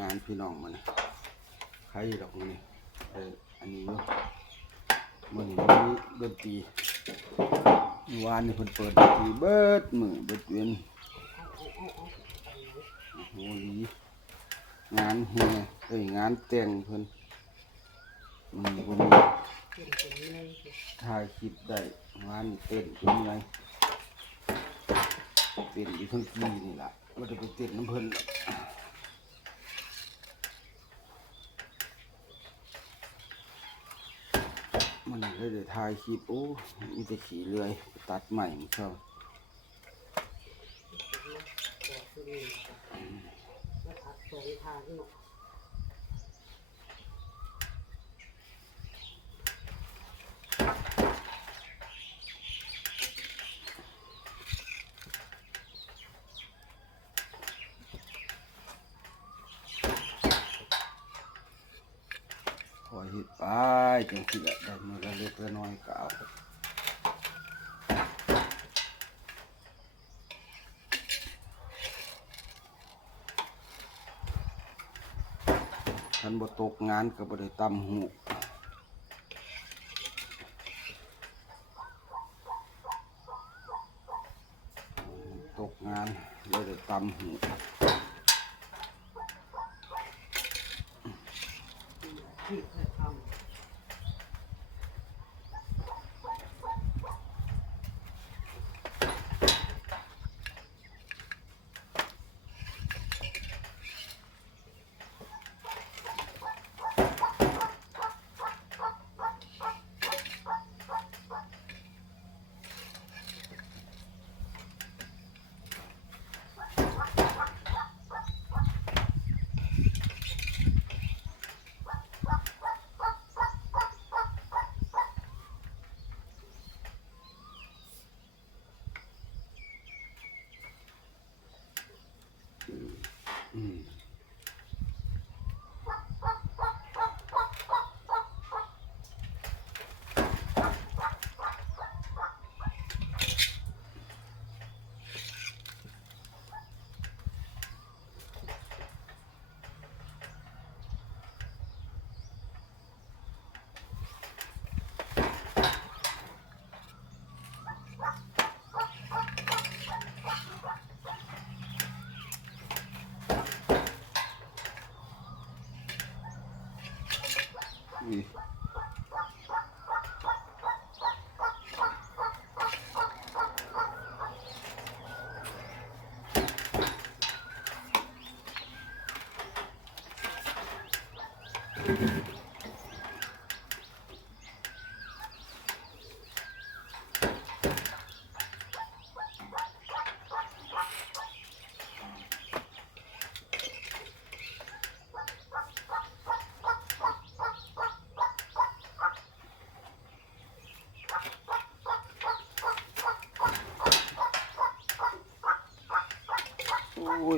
งานพี่น้องมันใครดอกนี่เอออันนี้เนาะมันนี้มีดนตรีวานนี่เพิ่นเปิดดนตรีเบิดมือเบิดเวียนโอ้โหลีงานแห่เอ้ยงานแต่งเพิ่นมันนี้บ่ถ่ายคลิปได้งานเต้นเป็นไงเต้นอยู่ทั้งปีนี่ล่ะบ่ได้ไปเต้นน้ำเพิ่น หรอกมันเลยได้ถ่ายคลิปโอ้มีแต่ขี่เลื่อยตัดใหม่เข้าคอยห็ดไป จังสิละได้มือละเล็กละน้อยก็เอาคันบ่ตกงานก็บ่ได้ตำหูตกงานเลยได้ตำหูอื ม นี่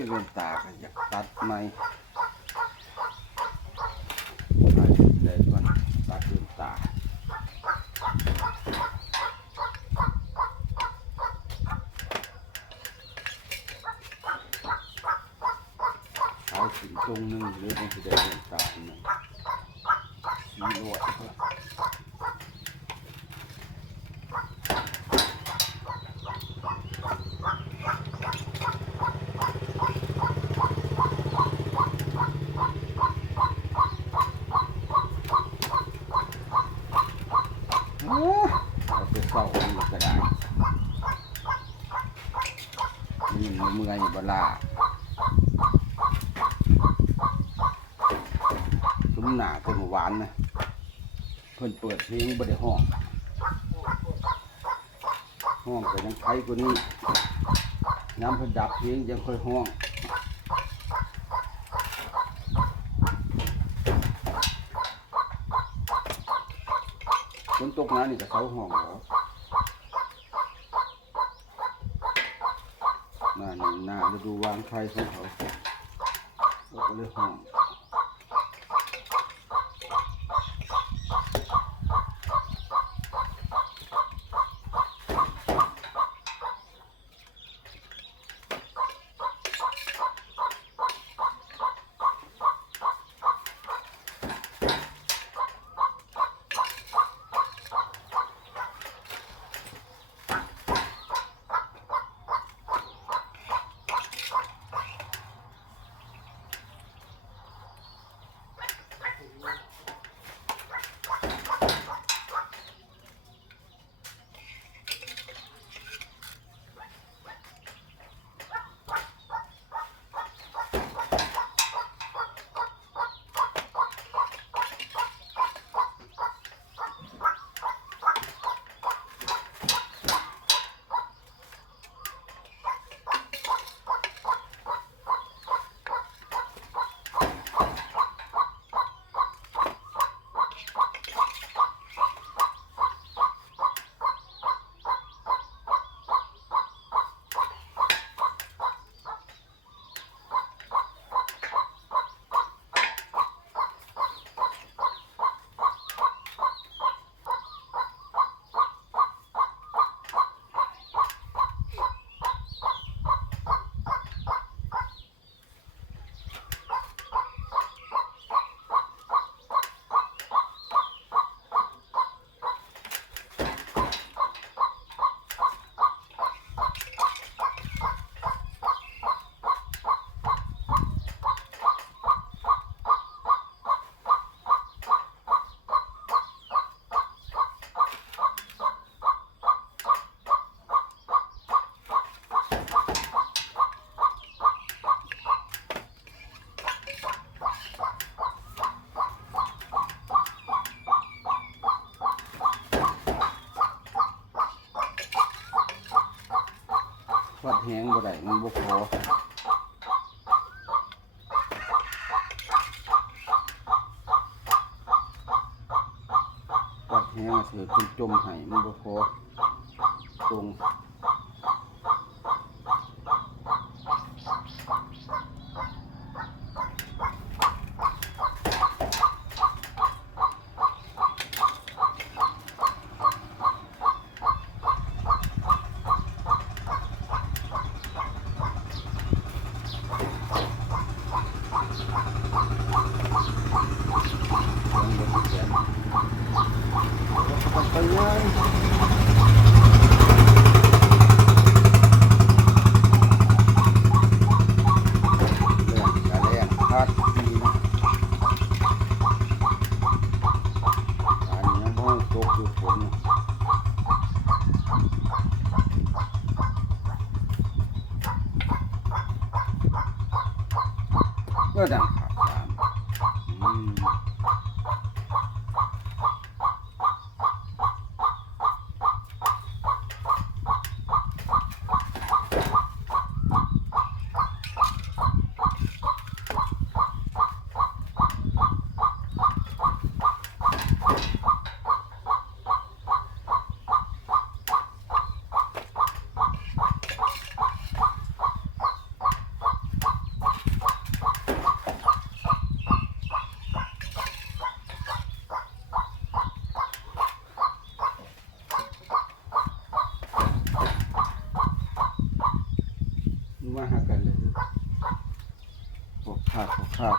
ยเว้นตาก็อยากตัดไหมตัดเลยก่อนตัดเว้นตาเอาสินตรงหนึงหรือมันจะได้เว้นตาหนึ่งมีรวดเพื่อ เอาไปเศร้ามันก็ได้นี่มันเมื่อยบลาซุ้มหนาเป็ นหวานนะเพิ่นเปิดเพลงบ่ได้ห้อง ห้องก็ยังไทยกว่านี้ น้ำเพิ่นดับเพลงยังค่อยห้องฝนตกน้ำนี่จะเขาห้องแล้วหน้านี่หน้าฤดูวางไข่ของเขาเขาก็เลยห้อง มันบ่พอปัดแห้งเสือคุณจมให้มันบ่พอตรง ไปยังแรงกะแรงพัดดีนะอันนี้ยังบ่ตกอยู่ฝนก็ดังขาดตาม อืม มาหากันเลยพ ว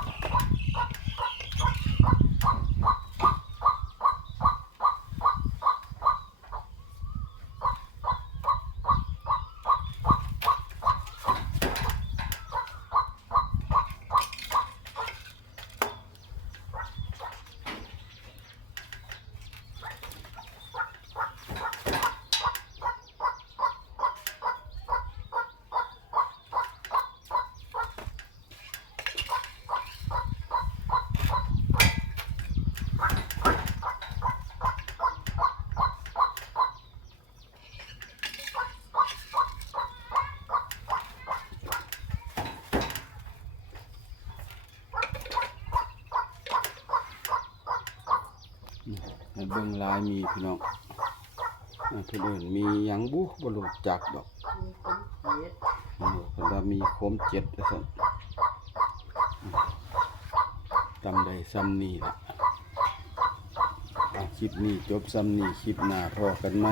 ให้เบิ่งลายมีพี่น้องอ่าเพิ่นเอิ้นมีหยังบุบ่รู้จักดอกมีคนเสียเอนว่ามีโคมเจ็ดสั่นจำได้ซ้ำนี่ละคลิปนี้จบซ้ำนี่คลิปหน้าพอกันไหม